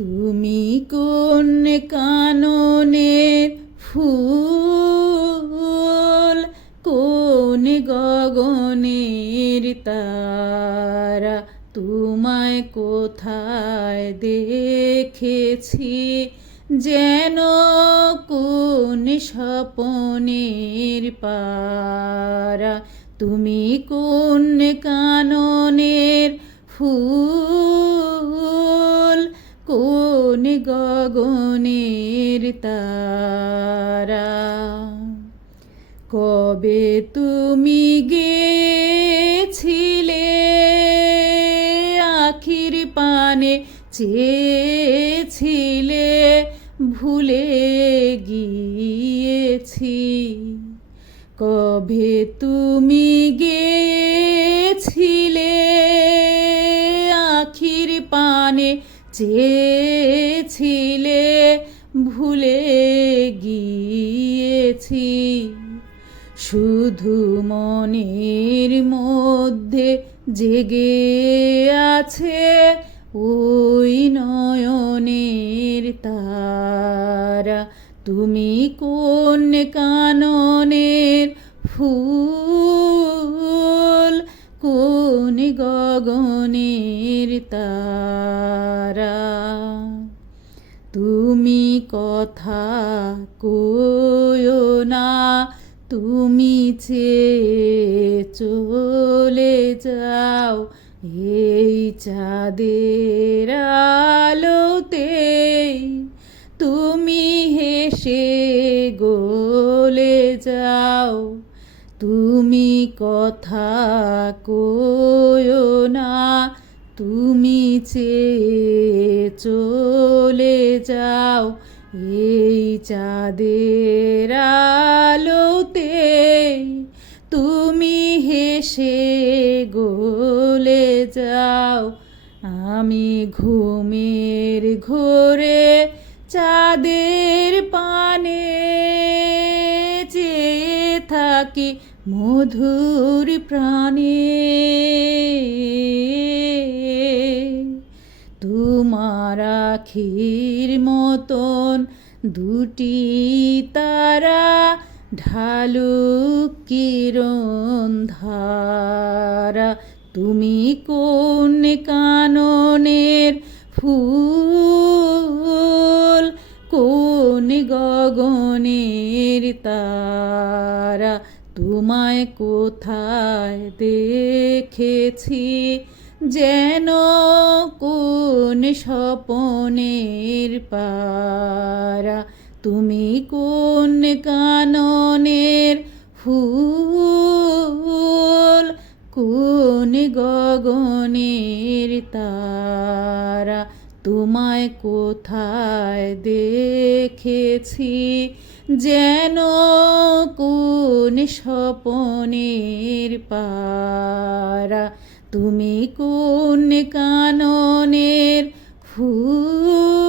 তুমি কোন কাননের ফুল, কোন গগনের তারা, তোমায় কোথায় দেখেছি যেন কোন স্বপনের পারা। তুমি কোন কাননের ফুল, কোন গগনের তারা। কবে তুমি গেছিলে আখির পানে চেয়েছিলে, ভুলে গিয়েছি। কবে তুমি গেছিলে আখির পানে চেয়েছিলে, ভুলে গিয়েছি। শুধু মনের মধ্যে জেগে আছে ওই নয়নের তারা। তুমি কোন কাননের ফুল, কোন গগনের তারা। তুমি কথা কইও না, তুমি চেয়ে চলে যাও এই চাঁদের আলোতে। তুমি হেসে গলে যাও, তুমি কথা কইও না, তুমি চেয়ে চলে যাও এই চাঁদের আলোতে। তুমি হেসে গলে যাও। আমি ঘুমের ঘোরে চাঁদের পানে চেয়ে থাকি মধুর প্রাণে। তোমার আখির মতন দুটি তারা ঢালুক কিরণ ধারা। তুমি কোন কাননের ফুল, কোন গগনের তারা। তোমায় কোথায় দেখেছি যেন কোন স্বপনের পারা। তুমি কোন কাননের ফুল, কোন গগনের তারা। তোমায় কোথায় দেখেছি যেন কোন স্বপনের পারা। তুমি কোন কাননের ফুল।